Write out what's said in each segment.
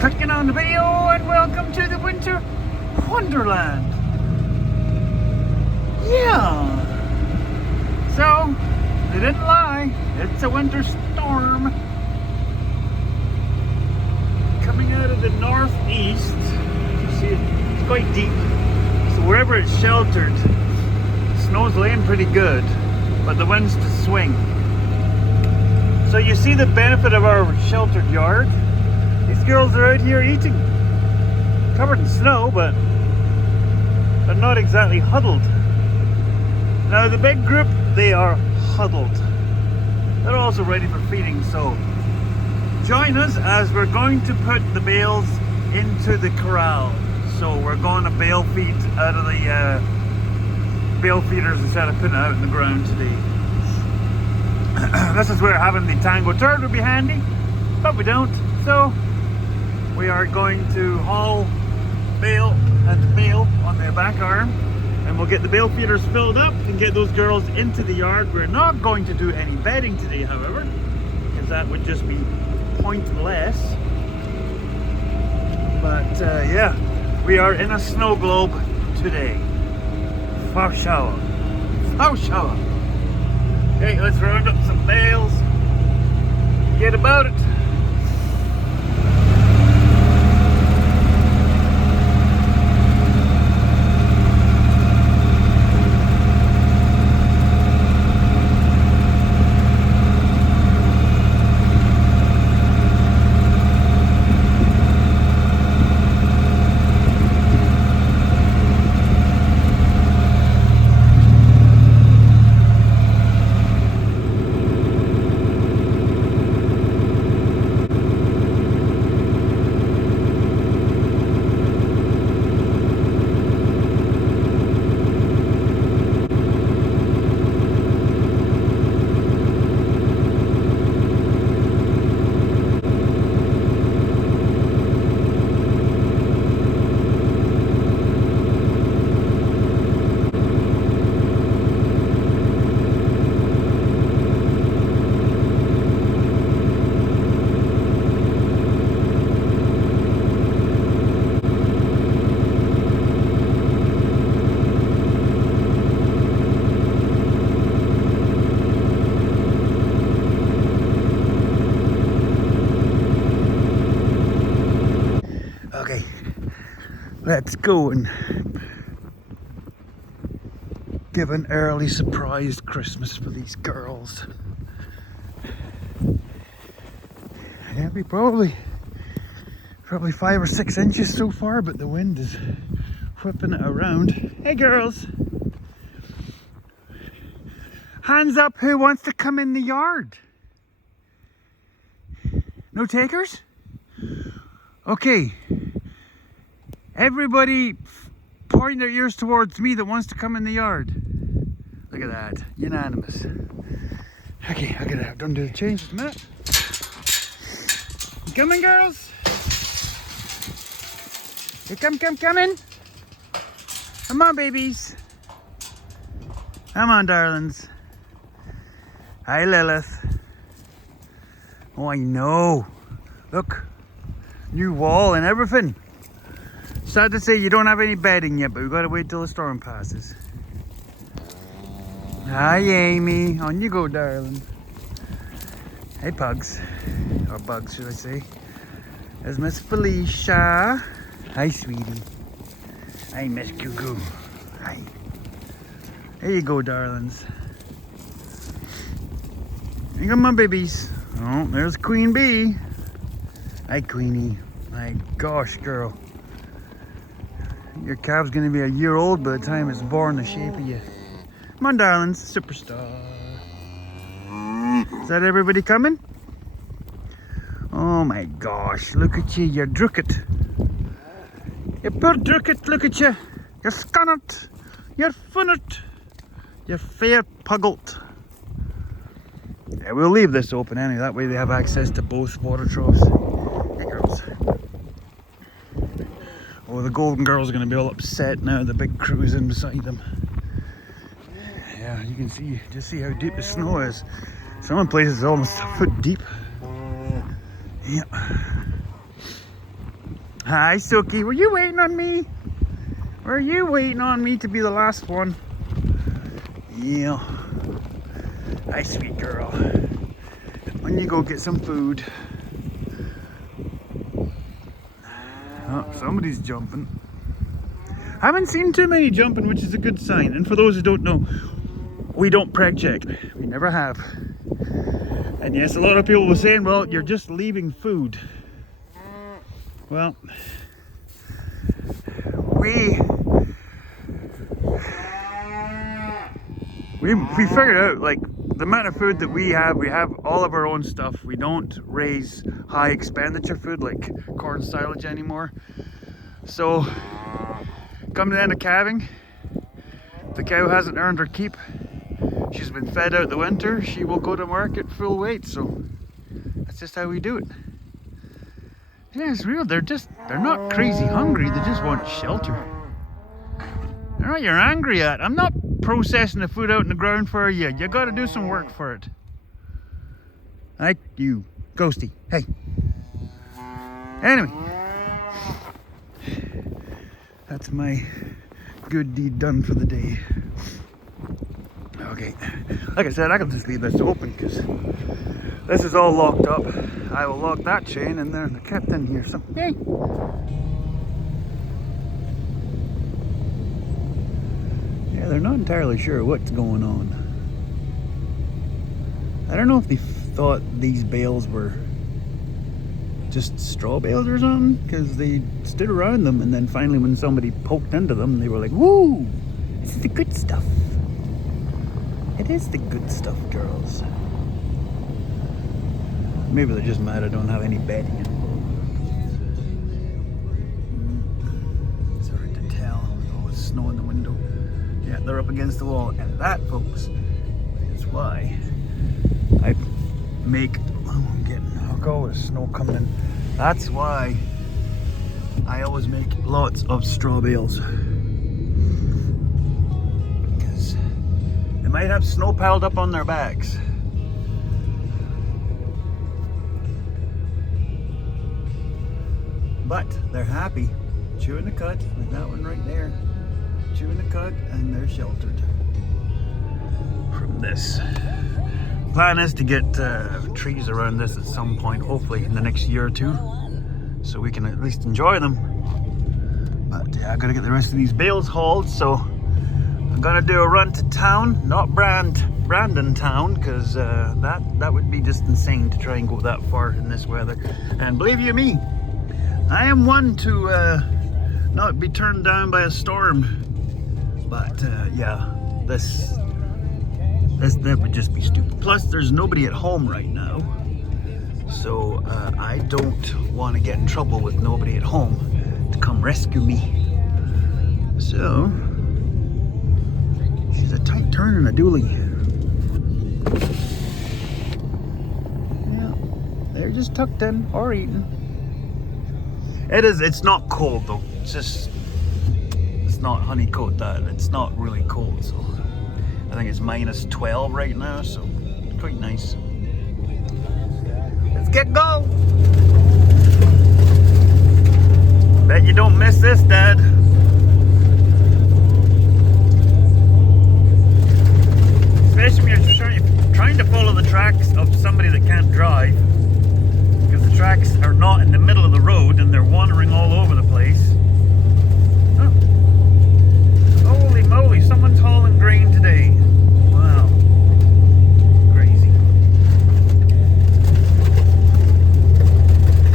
clicking on the video and welcome to the winter wonderland. Yeah. So, they didn't lie. It's a winter storm coming out of the northeast. You see it's quite deep. So wherever it's sheltered, snow's laying pretty good, but the wind's to swing. So you see the benefit of our sheltered yard. These girls are out here eating. Covered in snow, but they're not exactly huddled. Now the big group, they are huddled. They're also ready for feeding, so join us as we're going to put the bales into the corral. So we're going to bale feed out of the bale feeders instead of putting it out in the ground today. This is where having the tango turd would be handy, but we don't. So we are going to haul bale and bale on their back arm, and we'll get the bale feeders filled up and get those girls into the yard. We're not going to do any bedding today, however, because that would just be pointless. But yeah, we are in a snow globe today. For sure. For sure. Okay, let's round up some bales. Get about it. Okay, let's go and give an early surprise Christmas for these girls. Yeah, we probably 5 or 6 inches so far, but the wind is whipping it around. Hey girls, hands up who wants to come in the yard. No takers? Okay, everybody point their ears towards me that wants to come in the yard. Look at that, unanimous. Okay, I gotta undo the change just a minute. You coming, girls? You come in. Come on, babies. Come on, darlings. Hi, Lilith. Oh, I know. Look. New wall and everything. Sad to say you don't have any bedding yet, but we've got to wait till the storm passes. Hi Amy, on you go, darling. Hey pugs, or bugs should I say. There's Miss Felicia. Hi sweetie. Hi Miss Cuckoo. Hi. There you go, darlings. Here come my babies. Oh, there's Queen Bee. Hi Queenie. My gosh, girl. Your calf's gonna be a year old by the time it's born the shape of you. Come on, darlings. Superstar. Is that everybody coming? Oh my gosh, look at you. You're drucket. You poor drucket, look at you. You're scunnert. You're funnert. You're fair pugglet. Yeah, we'll leave this open anyway. That way they have access to both water troughs. Oh, the golden girls are going to be all upset now the big crew's in beside them. Yeah, you can see, just see how deep the snow is. Some places it's almost a foot deep. Yeah. Hi, Suki. Were you waiting on me? Were you waiting on me to be the last one? Yeah. Hi, sweet girl. When you go get some food. Oh, somebody's jumping. I haven't seen too many jumping, which is a good sign. And for those who don't know, we don't preg check. We never have. And yes, a lot of people were saying, well, you're just leaving food. Well, we figured out, like, the amount of food that we have all of our own stuff. We don't raise high expenditure food like corn silage anymore. So come to the end of calving, the cow hasn't earned her keep. She's been fed out the winter, she will go to market full weight. So that's just how we do it. Yeah, it's real. They're not crazy hungry, they just want shelter. I don't know what you're angry at. I'm not processing the food out in the ground for you. You gotta do some work for it. Like you, Ghosty. Hey. Anyway, that's my good deed done for the day. Okay, like I said, I can just leave this open because this is all locked up. I will lock that chain and then the cat in here. So, hey. Yeah, they're not entirely sure what's going on. I don't know if they thought these bales were just straw bales or something, because they stood around them, and then finally when somebody poked into them, they were like, woo, this is the good stuff. It is the good stuff, girls. Maybe they're just mad I don't have any bedding in. It's hard to tell with all the snow in the window. Yeah, they're up against the wall, and that, folks, is why I make, I'm getting, oh, there's snow coming in. That's why I always make lots of straw bales. Because they might have snow piled up on their backs. But they're happy, chewing the cud, like that one right there. Chewing the cud, and they're sheltered from this. Plan is to get trees around this at some point, hopefully in the next year or two, so we can at least enjoy them. But yeah, I gotta get the rest of these bales hauled, so I'm gonna do a run to town, not Brandon town, because that would be just insane to try and go that far in this weather. And believe you me, I am one to not be turned down by a storm. But yeah, that would just be stupid. Plus, there's nobody at home right now, so I don't want to get in trouble with nobody at home to come rescue me. So she's a tight turn and a dually. Yeah, they're just tucked in or eating. It's not cold though. It's not honeycoat that. It's not really cold, so I think it's -12 right now, so quite nice. Let's get going. Bet you don't miss this, Dad. Especially when you're trying to follow the tracks of somebody that can't drive, because the tracks are not in the middle of the road and they're wandering all over the place. Oh. Holy moly, someone's hauling grain today. Wow. Crazy.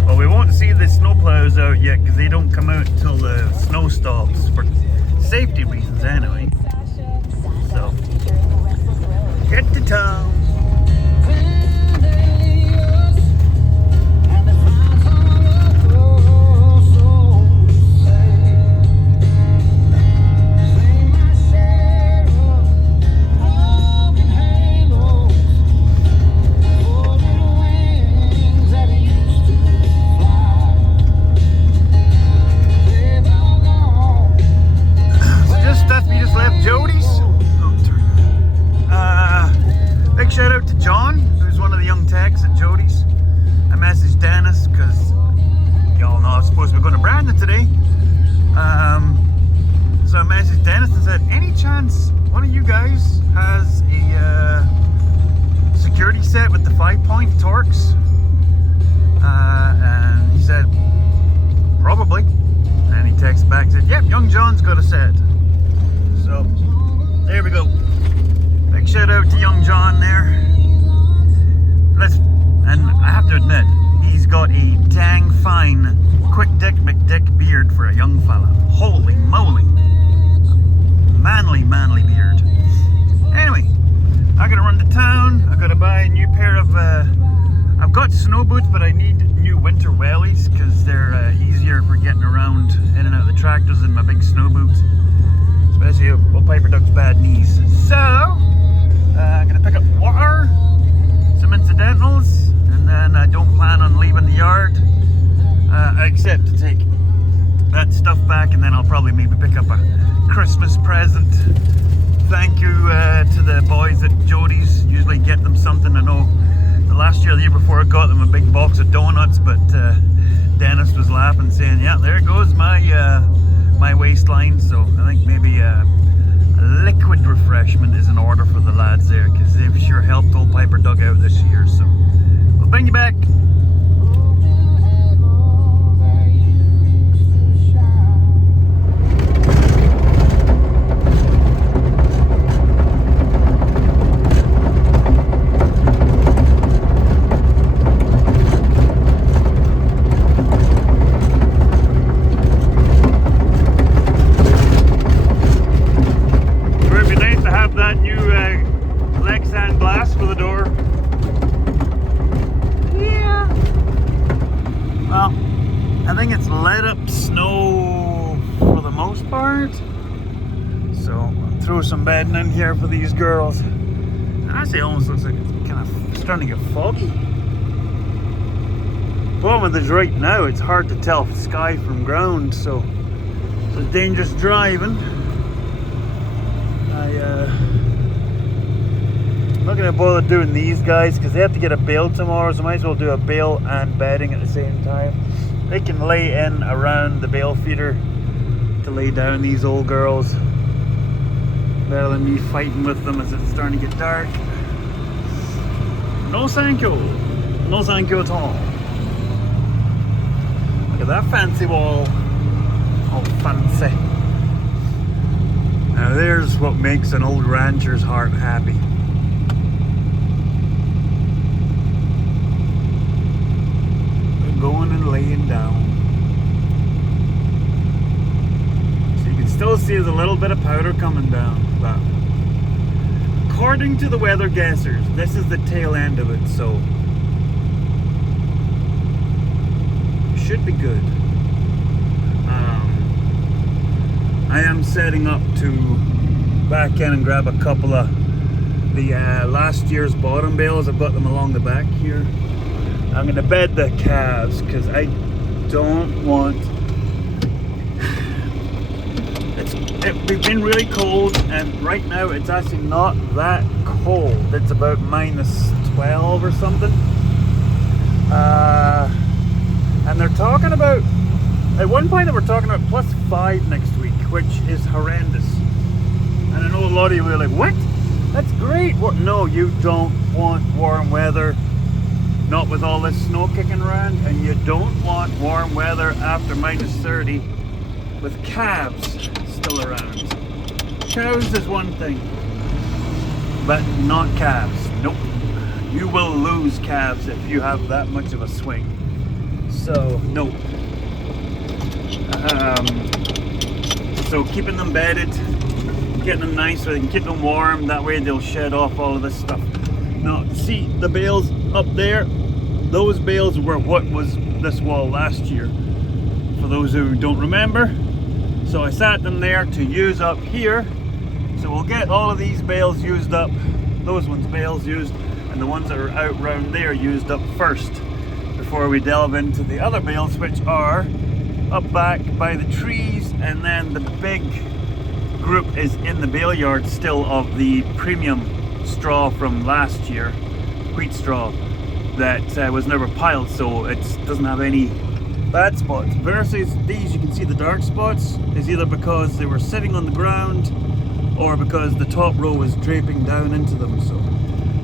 Well, we won't see the snowplows out yet because they don't come out until the snow stops, for safety reasons anyway. So, get to town. John's got a set. So there we go. Big shout out to young John there. And I have to admit, he's got a dang fine quick dick McDick beard for a young fella. Holy moly. Manly beard. Anyway, I gotta run to town. I gotta buy a new pair of I've got snow boots, but I need new winter wellies because they're easier for getting around in and out of the tractors than my big snow boots, especially with Piper Duck's bad knees. So I'm gonna pick up water, some incidentals, and then I don't plan on leaving the yard except to take that stuff back, and then I'll probably maybe pick up a Christmas present. Thank you to the boys at Jody's. Usually get them something. I know the last year, the year before, I got them a big box of donuts, but Dennis was laughing, saying, "Yeah, there goes my my waistline." So I think maybe a liquid refreshment is in order for the lads there, because they've sure helped old Piper Duck out this year. So we'll bring you back. I think it's let up snow for the most part, so I'll throw some bedding in here for these girls. Actually, it almost looks like it's kind of starting to get foggy. Problem is right now it's hard to tell sky from ground, so it's dangerous driving. I'm not going to bother doing these guys because they have to get a bale tomorrow, so I might as well do a bale and bedding at the same time. They can lay in around the bale feeder to lay down these old girls. Better than me fighting with them as it's starting to get dark. No thank you. No thank you at all. Look at that fancy wall. Oh, fancy. Now there's what makes an old rancher's heart happy. Going and laying down. So you can still see there's a little bit of powder coming down, but according to the weather guessers, this is the tail end of it, so should be good. I am setting up to back in and grab a couple of the last year's bottom bales. I've got them along the back here. I'm going to bed the calves because I don't want... We've been really cold, and right now it's actually not that cold. It's about -12 or something. And they're talking about... At one point they were talking about +5 next week, which is horrendous. And I know a lot of you were like, what? That's great. What? No, you don't want warm weather. Not with all this snow kicking around, and you don't want warm weather after -30 with calves still around. Cows is one thing, but not calves. Nope. You will lose calves if you have that much of a swing. So, no. So keeping them bedded, getting them nice so they can keep them warm, that way they'll shed off all of this stuff. Now, see the bales up there? Those bales were what was this wall last year, for those who don't remember. So I sat them there to use up here. So we'll get all of these bales used up, those ones bales used, and the ones that are out round there used up first, before we delve into the other bales, which are up back by the trees, and then the big group is in the bale yard still of the premium straw from last year, wheat straw, that was never piled, so it doesn't have any bad spots. Versus these, you can see the dark spots is either because they were sitting on the ground or because the top row was draping down into them. So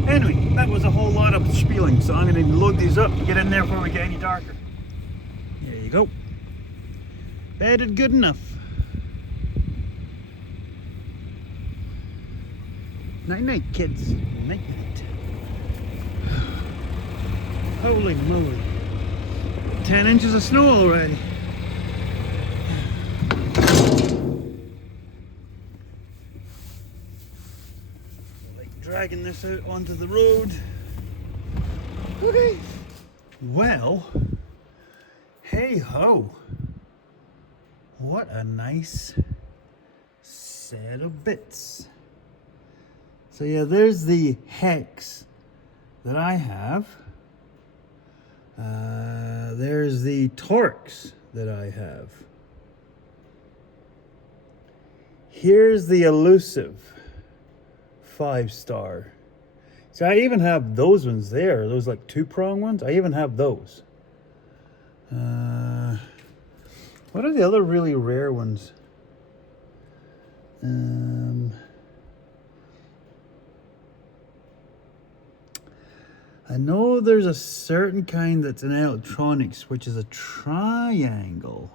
anyway, that was a whole lot of spieling, so I'm going to load these up and get in there before we get any darker. There you go. Bedded good enough. Night night, kids. Night night. Holy moly. 10 inches of snow already. Like dragging this out onto the road. Okay. Well, hey ho. What a nice set of bits. So yeah, there's the hex that I have. There's the Torx that I have. Here's the elusive 5-star. So I even have those ones there, those like 2-prong ones. I even have those. What are the other really rare ones? I know there's a certain kind that's in electronics, which is a triangle,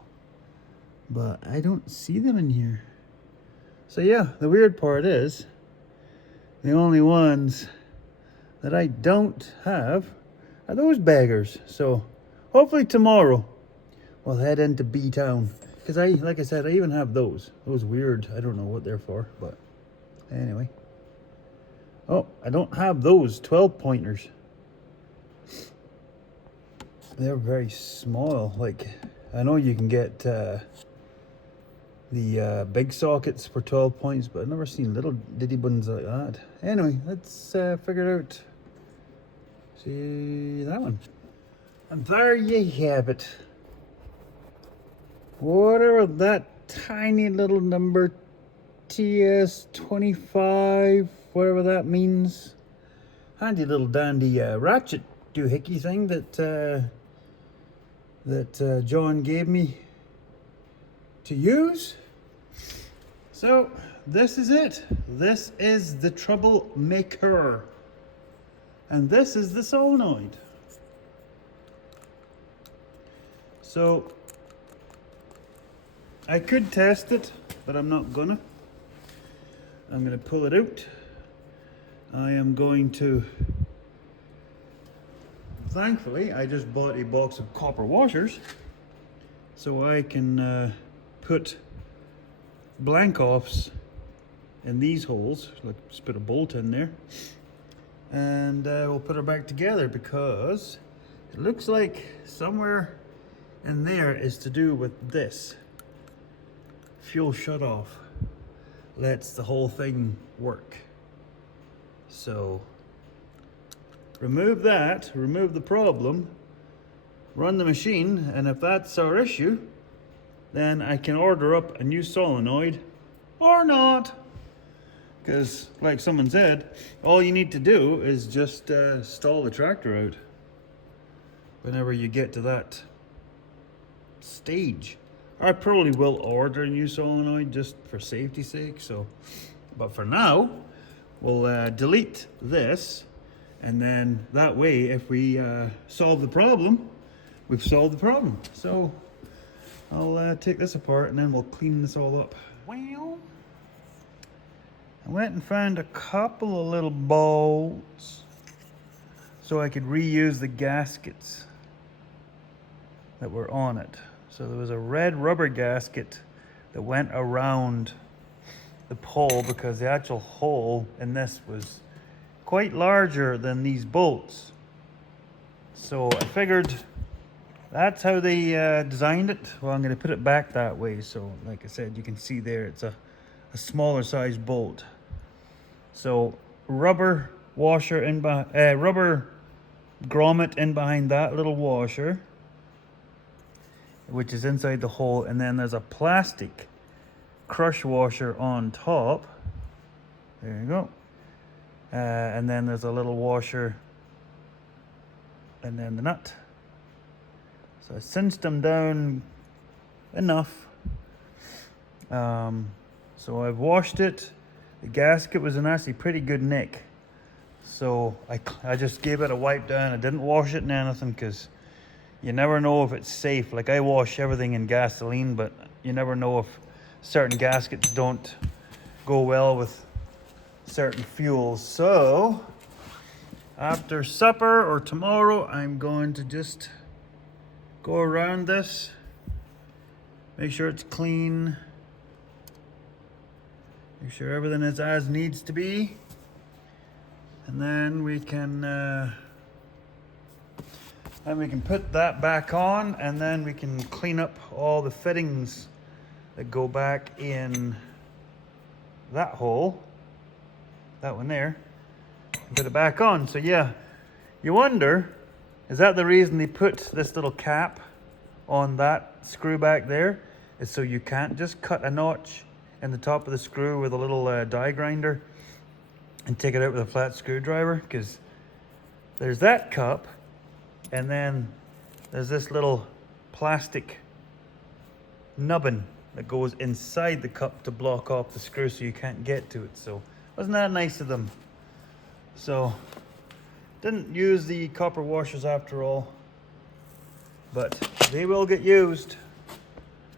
but I don't see them in here. So yeah, the weird part is the only ones that I don't have are those beggars. So hopefully tomorrow we'll head into B-Town, because like I said, I even have those weird, I don't know what they're for, but anyway. Oh, I don't have those 12 pointers. They're very small. Like, I know you can get the big sockets for 12 points, but I've never seen little ditty buns like that. Anyway, let's figure it out. See that one. And there you have it. Whatever that tiny little number, TS25, whatever that means. Handy little dandy ratchet doohickey thing that John gave me to use. So this is it. This is the troublemaker, and this is the solenoid. So I could test it, but I'm not gonna. I'm gonna pull it out. I am going to, thankfully, I just bought a box of copper washers, so I can put blank offs in these holes. Like, just put a bolt in there, and we'll put her back together, because it looks like somewhere in there is to do with this. Fuel shut off lets the whole thing work. So remove that, remove the problem, run the machine, and if that's our issue, then I can order up a new solenoid, or not. Because like someone said, all you need to do is just stall the tractor out whenever you get to that stage. I probably will order a new solenoid just for safety's sake. So, but for now, we'll delete this, and then that way, if we solve the problem, we've solved the problem. So I'll take this apart, and then we'll clean this all up. Well, I went and found a couple of little bolts so I could reuse the gaskets that were on it. So there was a red rubber gasket that went around the pole, because the actual hole in this was quite larger than these bolts. So I figured that's how they designed it. Well, I'm going to put it back that way. So like I said, you can see there, it's a smaller size bolt. So rubber washer rubber grommet in behind that little washer, which is inside the hole, and then there's a plastic crush washer on top. There you go. And then there's a little washer, and then the nut. So I cinched them down enough. So I've washed it. The gasket was in actually pretty good nick, so I just gave it a wipe down. I didn't wash it in anything, because you never know if it's safe. Like, I wash everything in gasoline, but you never know if certain gaskets don't go well with certain fuels. So after supper or tomorrow, I'm going to just go around this, make sure it's clean, make sure everything is as needs to be, and then we can put that back on, and then we can clean up all the fittings that go back in that hole, that one there, and put it back on. So yeah, you wonder, is that the reason they put this little cap on that screw back there? Is so you can't just cut a notch in the top of the screw with a little die grinder and take it out with a flat screwdriver? Because there's that cup, and then there's this little plastic nubbin that goes inside the cup to block off the screw so you can't get to it. So wasn't that nice of them? So didn't use the copper washers after all, but they will get used.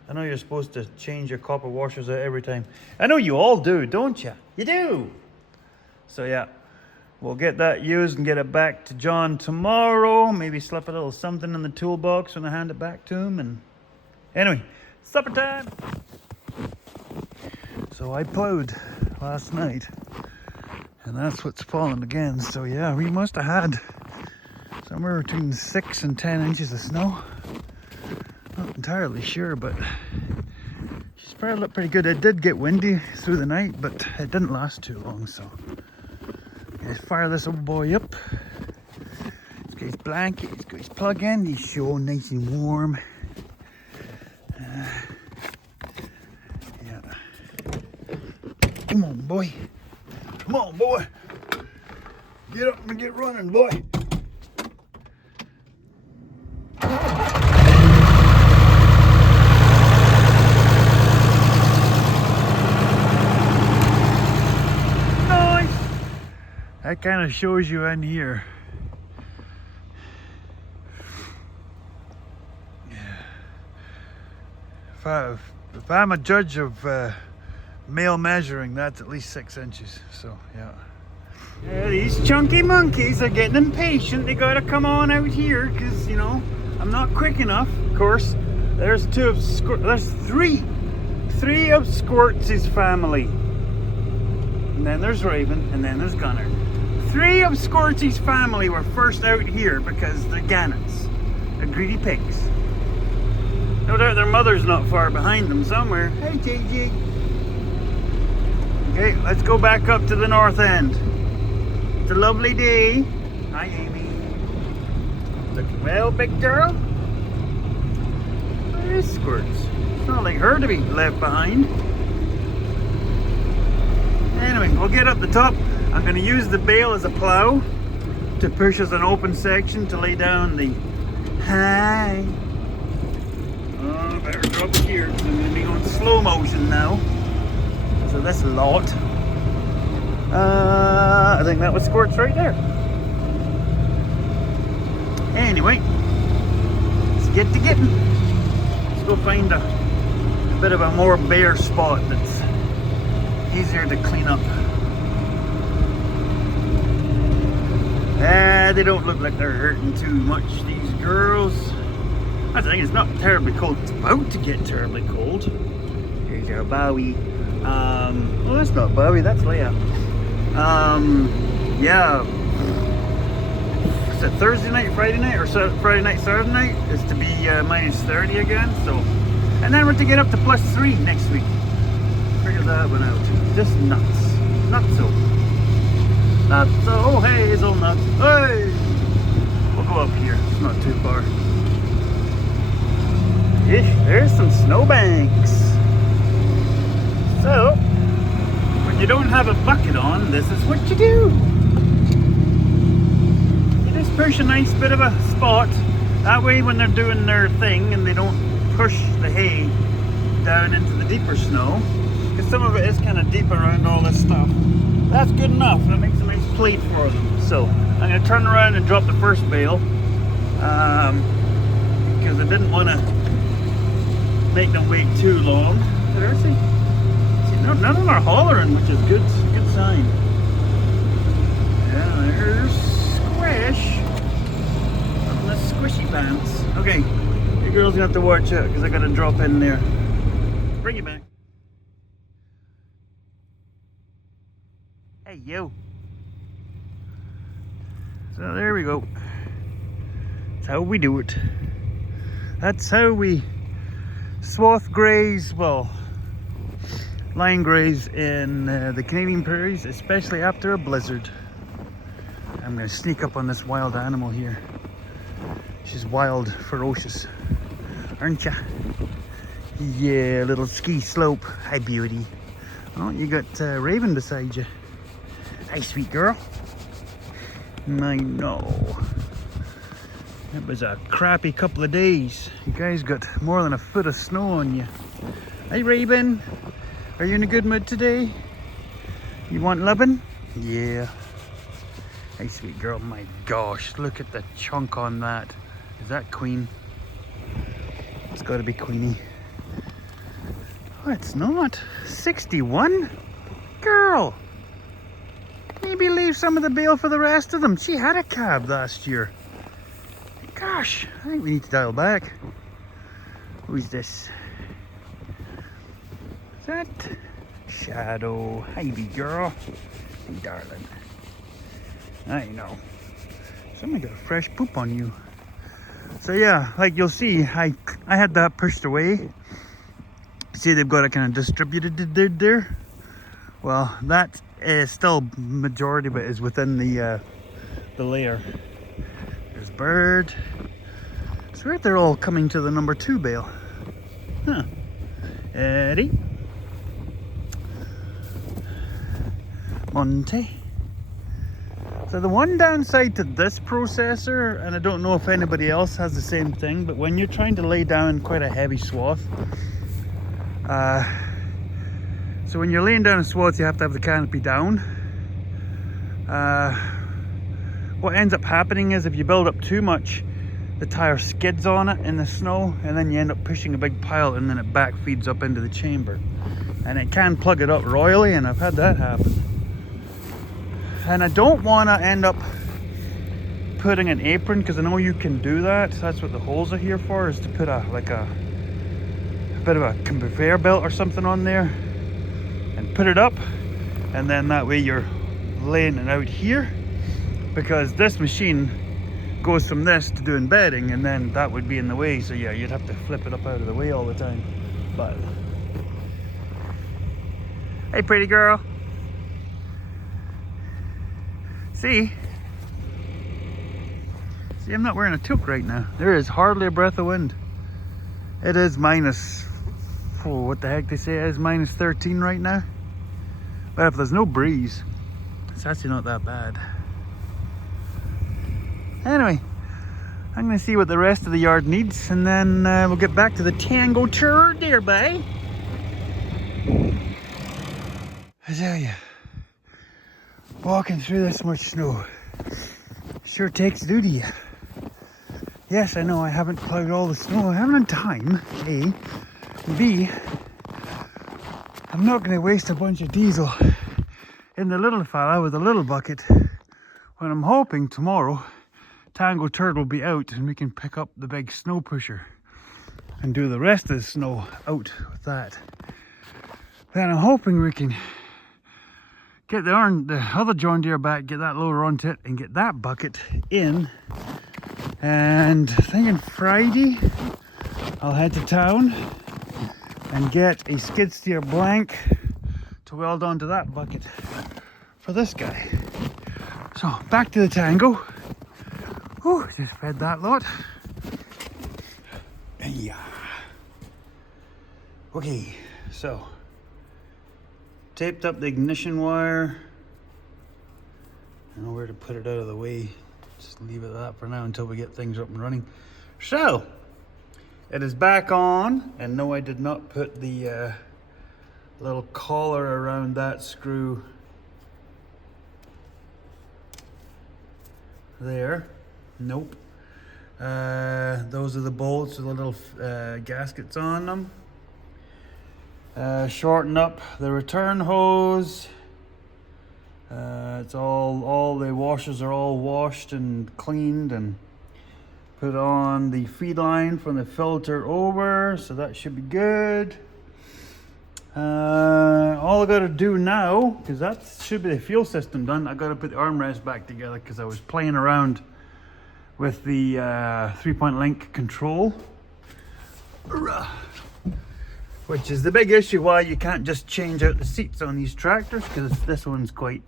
I know you're supposed to change your copper washers out every time. I know you all do, don't you? You do. So yeah, we'll get that used and get it back to John tomorrow. Maybe slip a little something in the toolbox when I hand it back to him. And anyway, supper time. So I plowed last night, and that's what's fallen again. So yeah, we must have had somewhere between 6 and 10 inches of snow. Not entirely sure, but she spread looked pretty good. It did get windy through the night, but it didn't last too long. So let's fire this old boy up. He's got his blanket, he's got his plug in, he's so nice and warm. Yeah. Come on, boy. Come on, boy. Get up and get running, boy. That kind of shows you in here. If I'm a judge of male measuring, that's at least 6 inches. So yeah. These chunky monkeys are getting impatient. They gotta come on out here because, you know, I'm not quick enough. Of course, there's three of Squirtsy's family. And then there's Raven, and then there's Gunner. 3 of Squirtsy's family were first out here because they're gannets. They're greedy pigs. No doubt their mother's not far behind them somewhere. Hey, JJ. Okay, let's go back up to the north end. It's a lovely day. Hi, Amy. Looking well, big girl? Where is Squirts? It's not like her to be left behind. Anyway, we'll get up the top. I'm going to use the bale as a plow to push us an open section to lay down the hi. Oh, better drop it here. I'm going to be going slow motion now. So this lot. I think that was Squirts right there. Anyway, let's get to getting. Let's go find a bit of a more bare spot that's easier to clean up. They don't look like they're hurting too much, these girls. I think it's not terribly cold. It's about to get terribly cold. Here's our Bowie. Oh, that's not Bowie, that's Leia. Yeah. Is it Thursday night, Friday night, or Friday night, Saturday night? Is to be minus 30 again. So, and then we're to get up to +3 next week. Figure that one out. Just nuts. Nutso. Nutso. Oh, hey, hazelnuts. Hey! We'll go up here. It's not too far. Ish, there's some snowbanks. So, when you don't have a bucket on, this is what you do. You just push a nice bit of a spot. That way when they're doing their thing and they don't push the hay down into the deeper snow, because some of it is kind of deep around all this stuff. That's good enough. That makes a nice plate for them. So I'm going to turn around and drop the first bale because I didn't want to make them wait too long. Did I see? None of them are hollering, which is good sign. Yeah, there's Squish on the squishy pants. Okay, you girls gonna have to watch out because I gotta drop in there. Bring it back. Hey, you. So there we go. That's how we do it. That's how we swath graze, well, line graze in the Canadian prairies, especially after a blizzard. I'm gonna sneak up on this wild animal here. She's wild, ferocious, aren't ya? Yeah, little ski slope. Hi, beauty. Oh, you got Raven beside you. Hi, sweet girl. I know. It was a crappy couple of days. You guys got more than a foot of snow on you. Hey, Raven. Are you in a good mood today? You want loving? Yeah. Hey, sweet girl. My gosh, look at the chunk on that. Is that Queen? It's got to be Queenie. Oh, it's not. 61? Girl. Maybe leave some of the bale for the rest of them. She had a calf last year. Gosh, I think we need to dial back. Who's this? Is that Shadow? Hi, wee girl. Hey, darling. I know. Somebody got a fresh poop on you. So yeah, like you'll see, I had that pushed away. See, they've got it kind of distributed there. Well, that is still, majority of it is within the layer. There's bird. It's weird they're all coming to the number 2 bale. Huh. Eddie. Monte. So the one downside to this processor, and I don't know if anybody else has the same thing, but when you're trying to lay down quite a heavy swath, so when you're laying down a swath, you have to have the canopy down. What ends up happening is if you build up too much, the tire skids on it in the snow, and then you end up pushing a big pile, and then it back feeds up into the chamber. And it can plug it up royally, and I've had that happen. And I don't want to end up putting an apron, because I know you can do that. That's what the holes are here for, is to put a bit of a conveyor belt or something on there and put it up, and then that way you're laying it out here, because this machine goes from this to doing bedding, and then that would be in the way. So yeah, you'd have to flip it up out of the way all the time. But hey, pretty girl. See, I'm not wearing a toque right now. There is hardly a breath of wind. It is minus, oh, what the heck they say it is, minus 13 right now. But if there's no breeze, it's actually not that bad. Anyway, I'm going to see what the rest of the yard needs, and then we'll get back to the tango tour there, bye. I tell you, walking through this much snow sure takes it out of you. Yes, I know I haven't plowed all the snow. I haven't had time, A. B, I'm not going to waste a bunch of diesel in the little fella with a little bucket when I'm hoping tomorrow Tango Turd will be out and we can pick up the big snow pusher and do the rest of the snow out with that. Then I'm hoping we can get the other John Deere back, get that loader onto it, and get that bucket in. And thinking Friday I'll head to town and get a skid steer blank to weld onto that bucket for this guy. So back to the Tango. Whew, just fed that lot. Yeah. Okay, so taped up the ignition wire. I don't know where to put it out of the way. Just leave it at that for now until we get things up and running. So it is back on, and no, I did not put the little collar around that screw there. Nope. Those are the bolts with the little gaskets on them. Shorten up the return hose. It's all the washers are all washed and cleaned and put on the feed line from the filter over, so that should be good. All I gotta do now, because that should be the fuel system done, I gotta put the armrest back together because I was playing around with the 3-point link control, which is the big issue why you can't just change out the seats on these tractors, because this one's quite,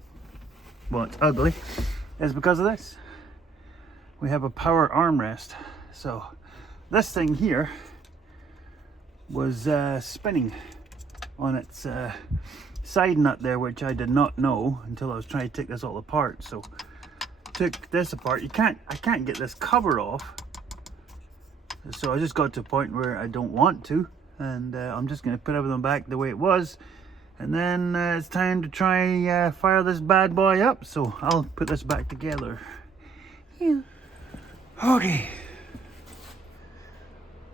well, it's ugly, is because of this. We have a power armrest. So this thing here was spinning on its side nut there, which I did not know until I was trying to take this all apart. So took this apart. I can't get this cover off. So I just got to a point where I don't want to, and I'm just going to put everything back the way it was. And then it's time to try fire this bad boy up. So I'll put this back together. Yeah. Okay.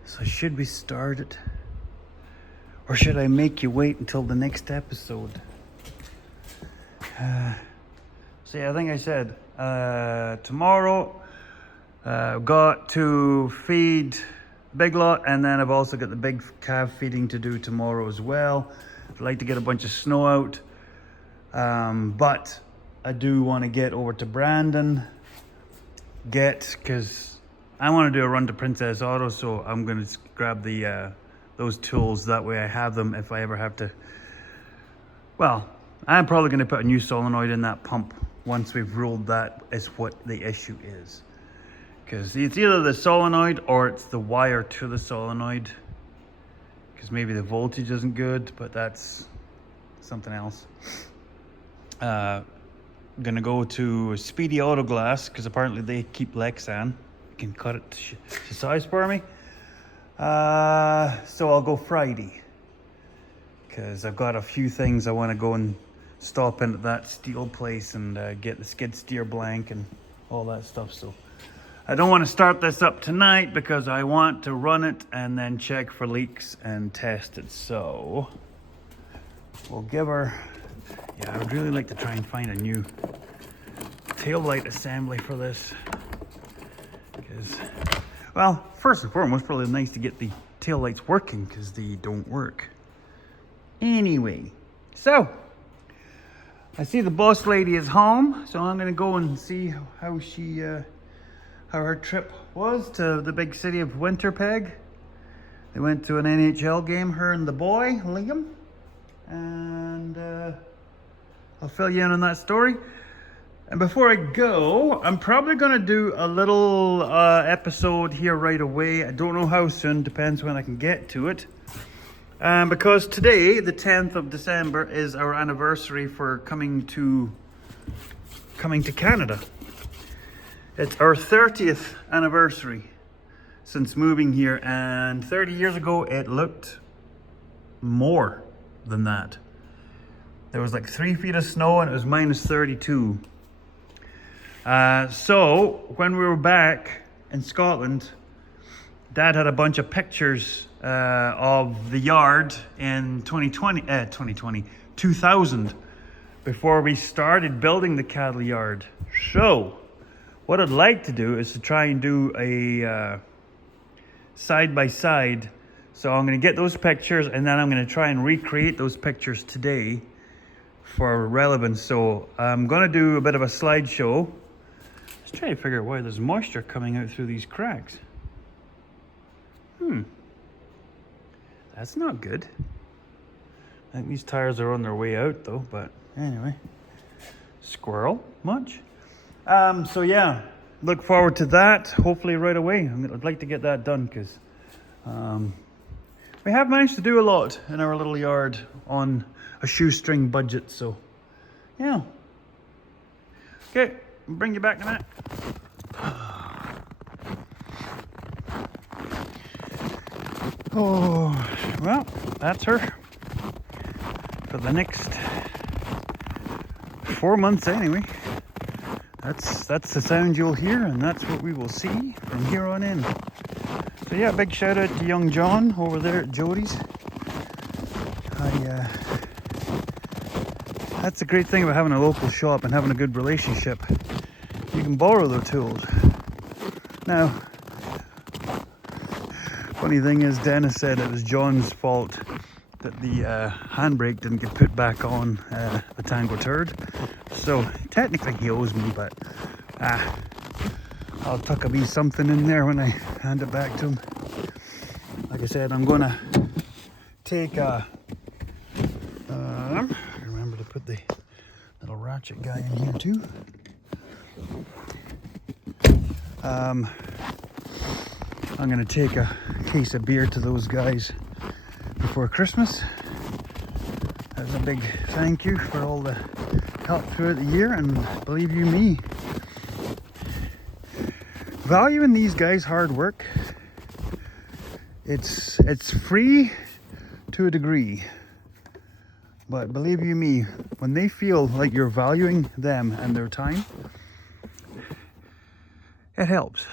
So should we start it? Or should I make you wait until the next episode? See, I think I said tomorrow I've got to feed Big Lot, and then I've also got the big calf feeding to do tomorrow as well. I'd like to get a bunch of snow out, but I do want to get over to Brandon, because I want to do a run to Princess Auto, so I'm going to grab the those tools. That way I have them if I ever have to. Well, I'm probably going to put a new solenoid in that pump once we've ruled that is what the issue is. Because it's either the solenoid or it's the wire to the solenoid. Because maybe the voltage isn't good, but that's something else. Gonna go to Speedy Auto Glass because apparently they keep Lexan. You can cut it to size for me. So I'll go Friday because I've got a few things I want to go and stop in at that steel place and get the skid steer blank and all that stuff. So I don't want to start this up tonight because I want to run it and then check for leaks and test it. So we'll give her. Yeah, I would really like to try and find a new tail light assembly for this. Because, well, first and foremost, probably nice to get the tail lights working because they don't work. Anyway, so I see the boss lady is home, so I'm going to go and see how her trip was to the big city of Winterpeg. They went to an NHL game, her and the boy, Liam. And I'll fill you in on that story. And before I go, I'm probably going to do a little episode here right away. I don't know how soon, depends when I can get to it. Because today, the 10th of December, is our anniversary for coming to Canada. It's our 30th anniversary since moving here, and 30 years ago it looked more than that. There was like 3 feet of snow and it was minus 32. So when we were back in Scotland, Dad had a bunch of pictures of the yard in 2000, before we started building the cattle yard. So what I'd like to do is to try and do a side by side. So I'm going to get those pictures and then I'm going to try and recreate those pictures today for relevance. So I'm going to do a bit of a slideshow. Let's try to figure out why there's moisture coming out through these cracks. That's not good. I think these tires are on their way out though, but anyway. Squirrel, much? So yeah, look forward to that, hopefully right away. I'd like to get that done because we have managed to do a lot in our little yard on a shoestring budget, so yeah. Okay, I'll bring you back in a minute. Oh, well, that's her for the next 4 months anyway. That's the sound you'll hear, and that's what we will see from here on in. So yeah, big shout out to young John over there at Jody's. That's the great thing about having a local shop and having a good relationship. You can borrow their tools. Now, funny thing is, Dennis said it was John's fault that the handbrake didn't get put back on the Tango Turd. So technically he owes me, but I'll tuck a wee something in there when I hand it back to him. Like I said, I'm gonna take a remember to put the little ratchet guy in here too. I'm gonna take a case of beer to those guys before Christmas as a big thank you for all the help throughout the year, and believe you me, valuing these guys' hard work, it's free to a degree, but believe you me, when they feel like you're valuing them and their time, it helps.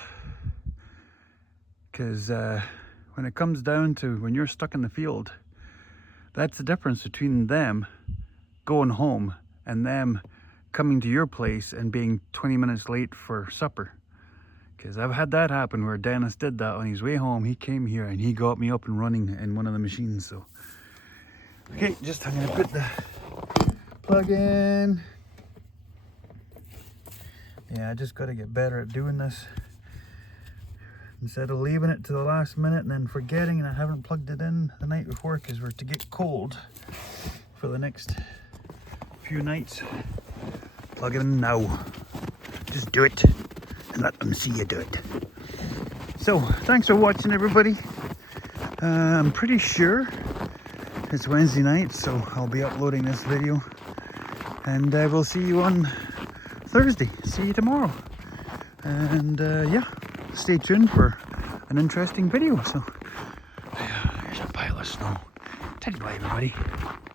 Because when it comes down to when you're stuck in the field, that's the difference between them going home and them coming to your place and being 20 minutes late for supper. Because I've had that happen where Dennis did that on his way home. He came here and he got me up and running in one of the machines. So, okay, I'm gonna put the plug in. Yeah, I just gotta get better at doing this. Instead of leaving it to the last minute and then forgetting, and I haven't plugged it in the night before because we're to get cold for the next few nights. Plug it in now. Just do it and let them see you do it. So, thanks for watching, everybody. I'm pretty sure it's Wednesday night, so I'll be uploading this video. And we'll see you on Thursday. See you tomorrow. And yeah, stay tuned for an interesting video. So, here's a pile of snow. Tell you bye, everybody.